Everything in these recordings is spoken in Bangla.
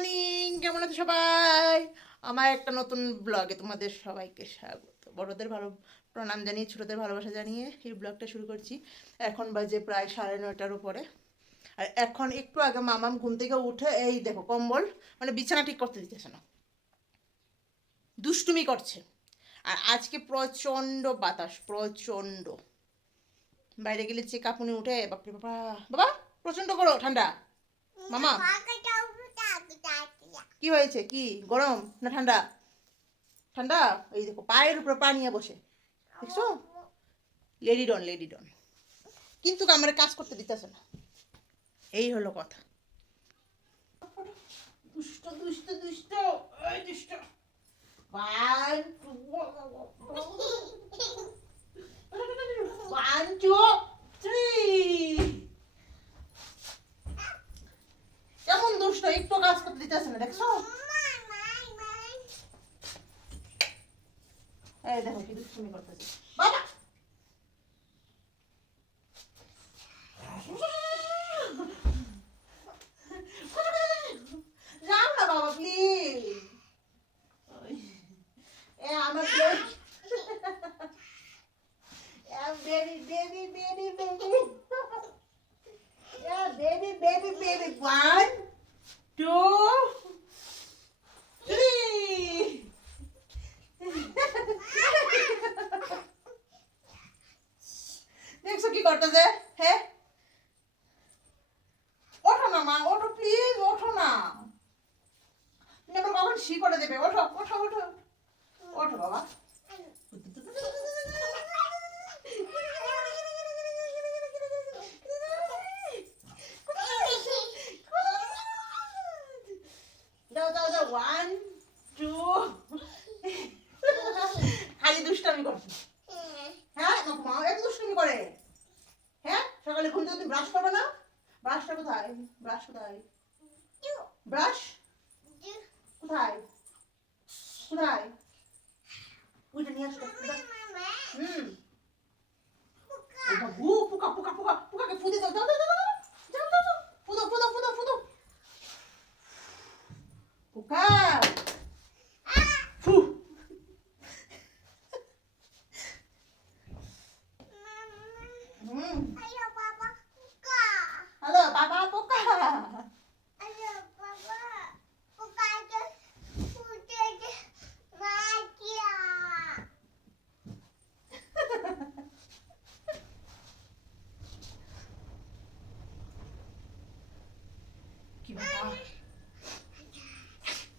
মর্নিং, কেমন আছো সবাই? আমার একটা নতুন ব্লগে তোমাদের সবাইকে স্বাগত। বড়দের ভালো প্রণাম জানিয়ে, ছোটদের ভালোবাসা জানিয়ে এই ব্লগটা শুরু করছি। এখন বাজে প্রায় 9:30 উপরে। আর এখন একটু আগে মামাম ঘুম থেকে উঠে এই দেখো কম্বল মানে বিছানা ঠিক করতে দিতেছে না, দুষ্টুমি করছে। আর আজকে প্রচণ্ড বাতাস, প্রচণ্ড। বাইরে গেলে যে কাঁপুনি উঠে, বাপরে বাবা। বাবা, প্রচণ্ড করো ঠান্ডা। মামা, কি হয়েছে? কি গরম না ঠান্ডা? ঠান্ডা। এই দেখো পায়ের উপরে পা নিয়ে বসে, দেখছো? লেডি ডন, লেডি ডন। কিন্তু আমার কাজ করতে দিতেছে না, এই হলো কথা। দুষ্ট দুষ্ট দুষ্ট, এই দুষ্ট। One, two, one, two, three. কেমন দুষ্ট, একটু কাজ করতে দিতেছে না, দেখছো? এই দেখো কি দুষ্টুমি করতেছে বাবা। যাও না বাবা, প্লিজ। আমার baby baby baby baby, baby baby baby. 1, 2, 3. দেখছো কি করতেছে? হ্যাঁ, ওঠো না মা, ওঠো প্লিজ, ওঠো না। তুমি আবার কখন শি করে দেবে? ওঠো ওঠো ওঠো ওঠো বাবা। দাও দাও দাও, 1, 2। খালি দুষ্টামি করছে। হ্যাঁ, মা এত দুষ্টামি করে। হ্যাঁ, সকালে ঘুম থেকে তুমি ব্রাশ করবে না? ব্রাশটা কোথায়? ব্রাশ কোথায়? ব্রাশ কোথায়? কোথায়? ওইটা নিয়ে আসো। হুম, বাবু, পোকা পোকা পোকা, পোকাকে ফুদে দাও, দাও দাও দাও দাও, যাও যাও যাও, ফুদো ফুদো ফুদো ফুদো। পোকা ফু। হুম, হ্যালো বাবা পোকা। কি বাতাস,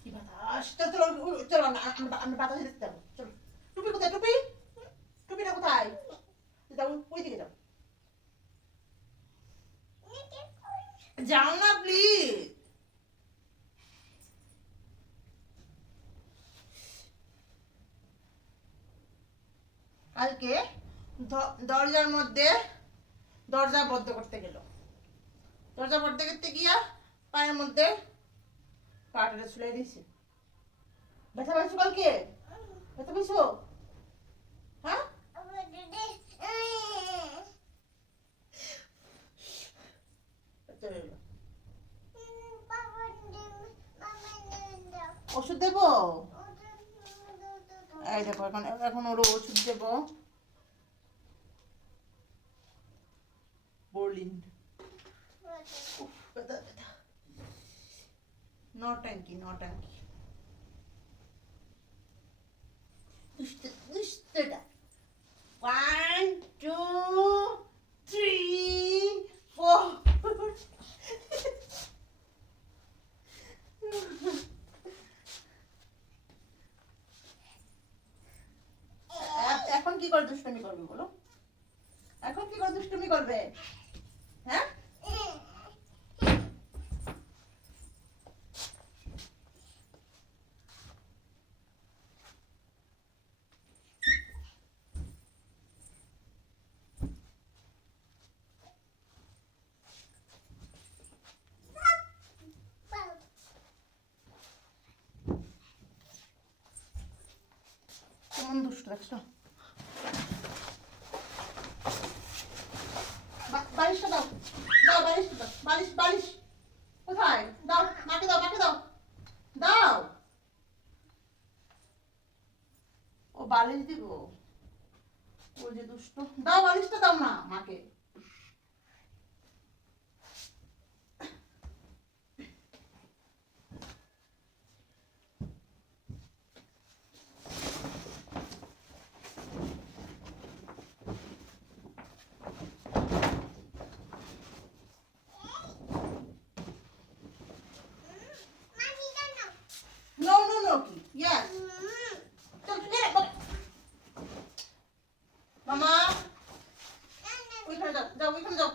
কি বাতাস। চলো চলো চলো, আমরা বাতাসে দেখতে যাবো, চলো। টুপি কোথায়? টুপি, টুপিটা কোথায়? যাও ওই দিকে যাও। যাও না প্লিজ। কালকে দরজার মধ্যে দরজা বন্ধ করতে গেল। দরজা বন্ধ করতে গিয়া পায়ের মধ্যে কাঠটা ছুলাই দিয়েছে। ব্যথা পাইছো কালকে? ব্যথা পাইছো? হ্যাঁ, ওষুধ দেবো? এই দেখো, এখন এখন ওর ওষুধ দেবো। বোরলিন। ব্যথা ব্যথা, নটাঙ্কি নটাঙ্কি। দুষ্ট দুষ্টটা। 1, 2, 3, 4। এখন কি করে দুষ্টুমি করবে বলো? এখন কি করে দুষ্টুমি করবে? হ্যাঁ, কেমন দুষ্ট দেখছো? বালিশটা দাও, দাও বালিশটা দাও, বালিশ বালিশ কোথায়? দাও, মাকে দাও, মাকে দাও। বালিশ দিব, ও যে দুষ্ট। দাও বালিশটা, দাও না মাকে। No, no, no. Yes. Mama. ওইখানে যাও, যাও ওইখানে যাও।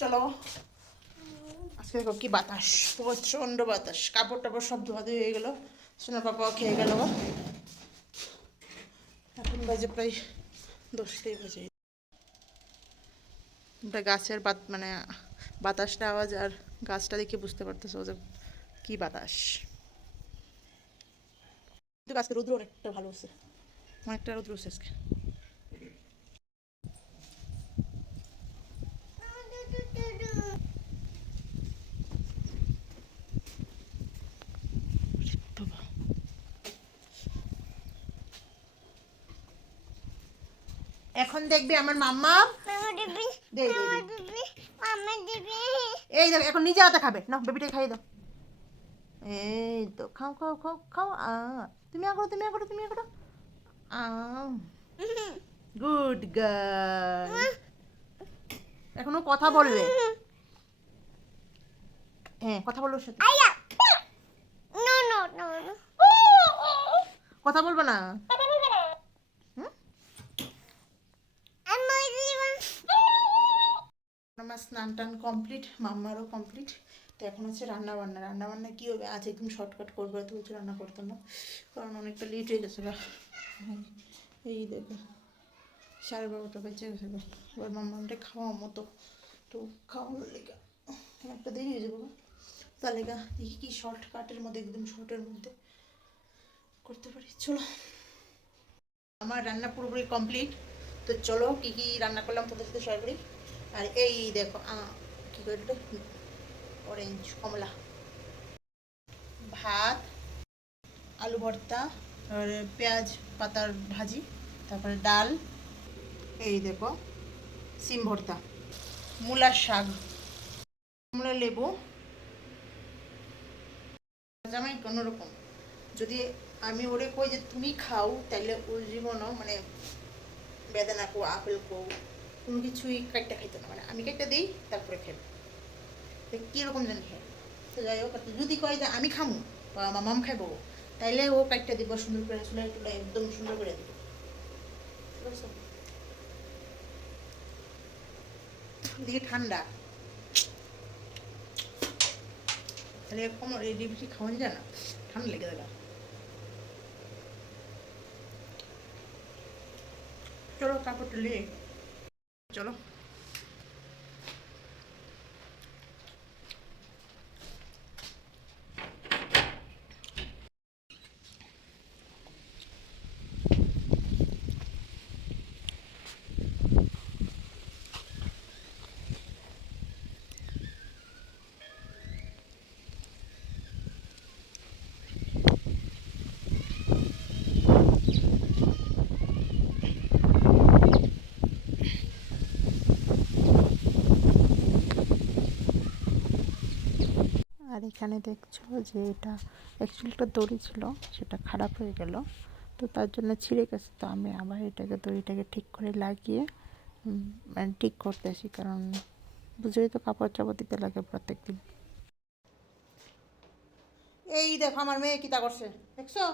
চলো, আজকে দেখো কি বাতাস, প্রচন্ড বাতাস। কাপড় টাপড় সব ধোয়াধুয়ি হয়ে গেলো, সোনার পাপাও খেয়ে গেল। এখন বাজে প্রায় 10টাই বাজে। ওটা গাছের মানে বাতাসটা আওয়াজ, আর গাছটা দেখে বুঝতে পারতেছো যে কি বাতাস। কিন্তু আজকে রৌদ্র অনেকটা ভালো হচ্ছে, অনেকটা রৌদ্র হচ্ছে আজকে। এখন দেখবি আমার মাম্মা, এই দেখ এখন নিজে হাতে খাবে না, বেবিটা খাইয়ে দাও। এই তো খাও খাও খাও খাও। তুমি করো, তুমি করো, তুমি করো। Good girl. এখনো কথা বলবে, হ্যাঁ কথা বলবো সাথে। কথা বলবো না। আমার স্নান টান কমপ্লিট, মাম্মারও কমপ্লিট। তো এখন হচ্ছে রান্না বান্না। রান্না বান্না কী হবে আজ, একদম শর্টকাট করবো, এত কিছু রান্না করতাম না, কারণ অনেকটা লেট হয়ে গেছে। এই দেখো 12:30 বেজে গেছে। এবার মাম্মাটা খাওয়া মতো, তো খাওয়ানোর লেগা একটা দেরি হয়ে যাবো, তার লেগা দেখি কি শর্টকাটের মধ্যে, একদম শর্টের মধ্যে করতে পারি। চলো, আমার রান্না পুরোপুরি কমপ্লিট। তো চলো কী কী রান্না করলাম তোদের সাথে শেয়ার করি। আর এই দেখো কী করে অরেঞ্জ কমলা ভাত, আলু ভর্তা, তারপরে পেঁয়াজ পাতার ভাজি, তারপরে ডাল, এই দেখো সিম ভর্তা, মূলার শাক, কমলা লেবু। জামাই কোনোরকম, যদি আমি ওরে কই যে তুমি খাও, তাইলে ওর জীবনও মানে বেদানা কো আপেল কো কোনো কিছুই কাটটা খাইতো না, মানে আমি কাটটা দিই তারপরে খাবে, কীরকম জানি খাই। তো যাই হোক, যদি কয় যে আমি খামু বা মামাম খাইবো, তাইলে ও কাটটা দিব সুন্দর করে, চুলাই টুলাই একদম সুন্দর করে দিব। এদিকে ঠান্ডা, তাহলে কোমর এই বেশি খাওয়ান যায় না, ঠান্ডা লেগে যাবে। চলো কাপড়টা নিয়ে চলো। আর এখানে দেখছো যে এটা অ্যাকচুয়ালি একটা দড়ি ছিল, সেটা খারাপ হয়ে গেল, তো তার জন্য ছিঁড়ে গেছে। তো আমি আবার এটাকে দড়িটাকে ঠিক করে লাগিয়ে মানে ঠিক করতেছি, কারণ বুঝেই তো কাপড় চাপড় দিতে লাগে প্রত্যেক দিন। এই দেখো আমার মেয়ে কী তা করছে দেখছো,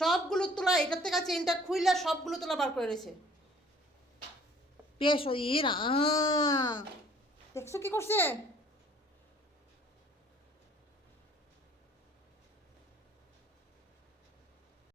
সবগুলো তোলা, এটার থেকে চেনটা খুইলা সবগুলো তোলা বার করে রয়েছে। বেশ ওই দেখছো কি করছে।